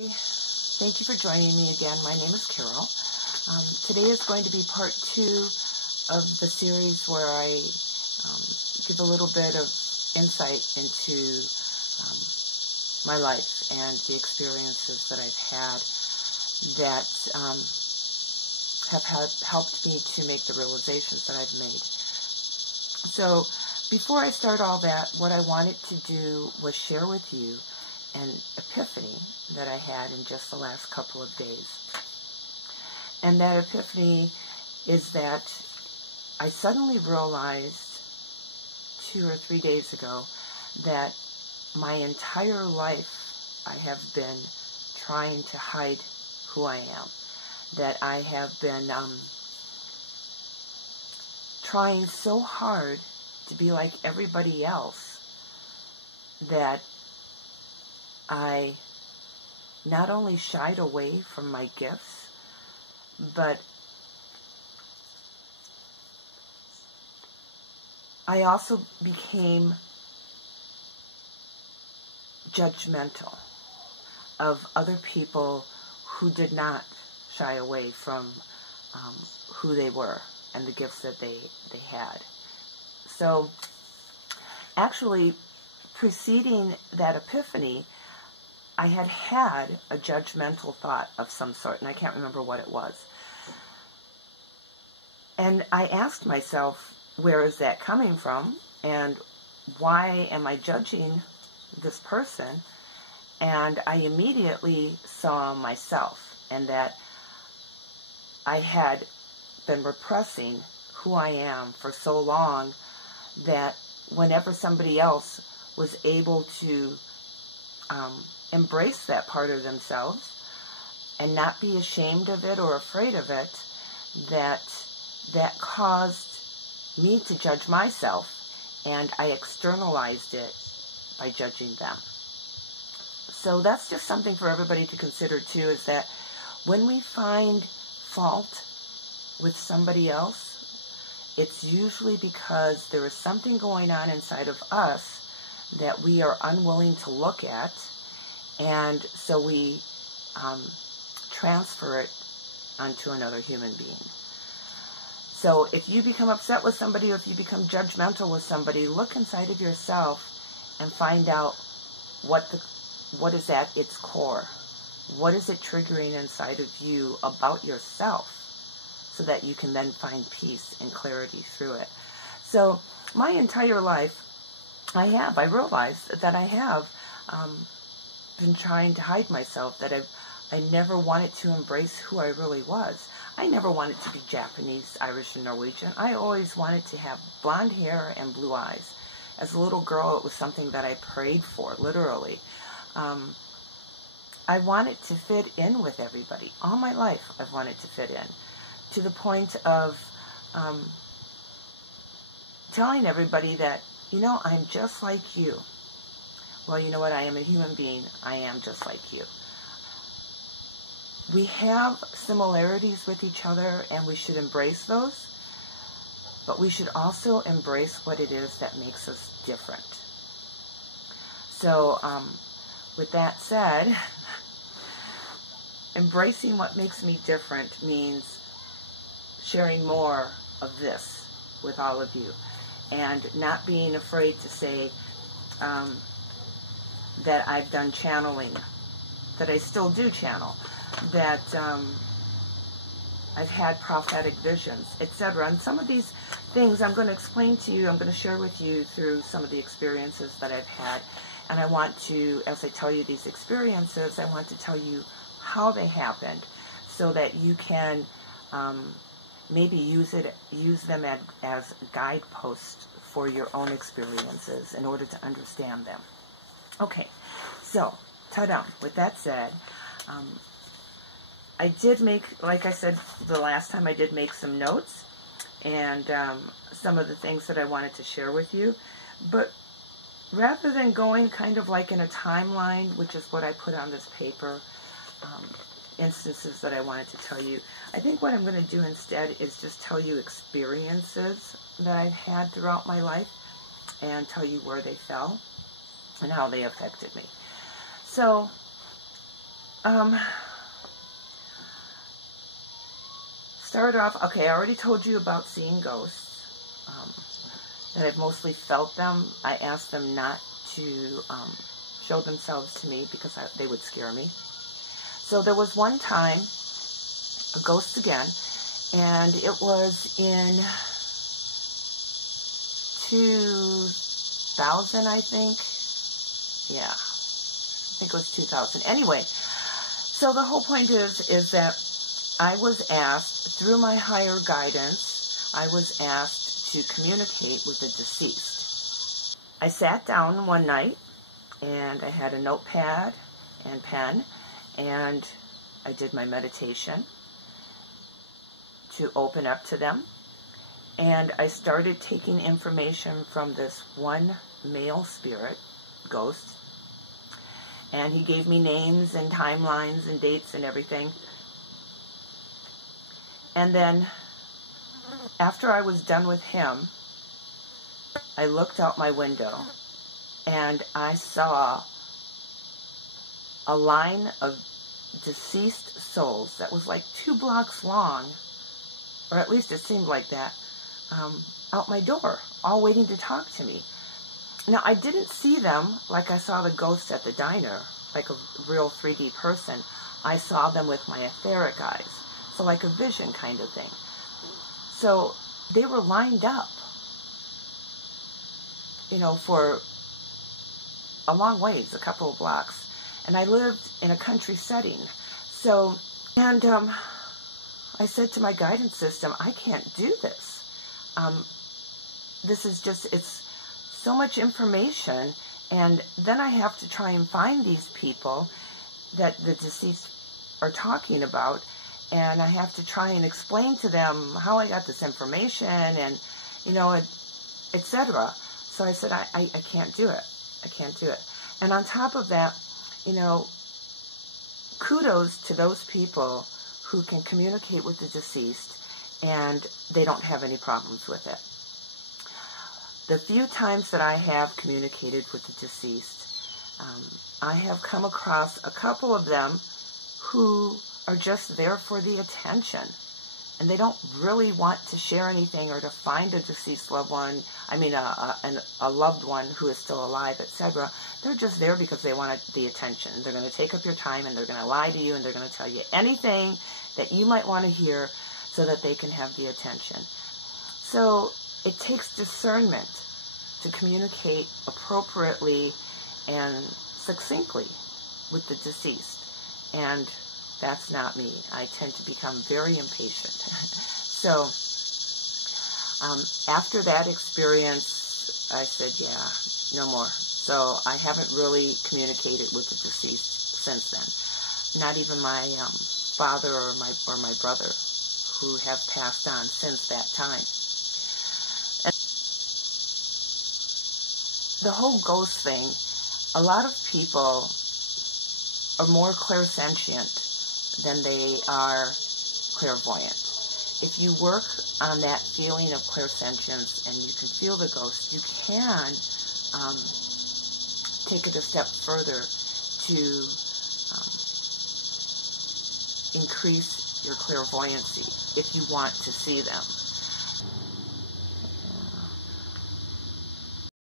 Thank you for joining me again. My name is Carol. Today is going to be part 2 of the series where I give a little bit of insight into my life and the experiences that I've had that have helped me to make the realizations that I've made. So before I start all that, what I wanted to do was share with you an epiphany that I had in just the last couple of days. And that epiphany is that I suddenly realized 2 or 3 days ago that my entire life I have been trying to hide who I am. That I have been trying so hard to be like everybody else that I not only shied away from my gifts, but I also became judgmental of other people who did not shy away from who they were and the gifts that they had. So actually, preceding that epiphany, I had a judgmental thought of some sort, and I can't remember what it was. And I asked myself, where is that coming from? And why am I judging this person? And I immediately saw myself, and that I had been repressing who I am for so long that whenever somebody else was able to embrace that part of themselves and not be ashamed of it or afraid of it, that caused me to judge myself, and I externalized it by judging them. So that's just something for everybody to consider too, is that when we find fault with somebody else, it's usually because there is something going on inside of us that we are unwilling to look at, and so we transfer it onto another human being. So if you become upset with somebody, or if you become judgmental with somebody, look inside of yourself and find out what is at its core. What is it triggering inside of you about yourself, so that you can then find peace and clarity through it. So my entire life, I realized that I have been trying to hide myself, that I never wanted to embrace who I really was. I never wanted to be Japanese, Irish, and Norwegian. I always wanted to have blonde hair and blue eyes. As a little girl, it was something that I prayed for, literally. I wanted to fit in with everybody. All my life, I've wanted to fit in, to the point of telling everybody that, I'm just like you. Well, you know what? I am a human being. I am just like you. We have similarities with each other, and we should embrace those, but we should also embrace what it is that makes us different. So, with that said, embracing what makes me different means sharing more of this with all of you, and not being afraid to say that I've done channeling, that I still do channel, that I've had prophetic visions, etc. And some of these things I'm going to explain to you, I'm going to share with you through some of the experiences that I've had. And I want to, as I tell you these experiences, I want to tell you how they happened, so that you can maybe use them as guideposts for your own experiences in order to understand them. Okay, so, ta-da. With that said, I did make, like I said the last time, I did make some notes, and some of the things that I wanted to share with you. But rather than going kind of like in a timeline, which is what I put on this paper, instances that I wanted to tell you, I think what I'm going to do instead is just tell you experiences that I've had throughout my life, and tell you where they fell and how they affected me. So Started off, okay, I already told you about seeing ghosts, that I've mostly felt them. I asked them not to show themselves to me because they would scare me. So there was one time, a ghost again, and it was in 2000, I think. Yeah, I think it was 2000. Anyway, so the whole point is that I was asked, through my higher guidance, I was asked to communicate with the deceased. I sat down one night, and I had a notepad and pen, and I did my meditation to open up to them. And I started taking information from this one male spirit, ghost, and he gave me names and timelines and dates and everything. And then, after I was done with him, I looked out my window, and I saw a line of deceased souls that was like 2 blocks long, or at least it seemed like that, out my door, all waiting to talk to me. Now, I didn't see them like I saw the ghost at the diner, like a real 3D person. I saw them with my etheric eyes, so like a vision kind of thing. So they were lined up, you know, for a long ways, a couple of blocks. And I lived in a country setting. So, and I said to my guidance system, I can't do this. This is just, it's so much information, and then I have to try and find these people that the deceased are talking about, and I have to try and explain to them how I got this information, and, you know, etc. So I said, I can't do it. I can't do it. And on top of that, you know, kudos to those people who can communicate with the deceased and they don't have any problems with it. The few times that I have communicated with the deceased, I have come across a couple of them who are just there for the attention, and they don't really want to share anything or to find a deceased loved one, I mean a loved one who is still alive, etc. They're just there because they want the attention. They're going to take up your time, and they're going to lie to you, and they're going to tell you anything that you might want to hear so that they can have the attention. So it takes discernment to communicate appropriately and succinctly with the deceased. And that's not me. I tend to become very impatient. So after that experience, I said, yeah, no more. So I haven't really communicated with the deceased since then. Not even my father or my brother, who have passed on since that time. And the whole ghost thing, a lot of people are more clairsentient than they are clairvoyant. If you work on that feeling of clairsentience and you can feel the ghost, you can take it a step further to increase your clairvoyancy if you want to see them.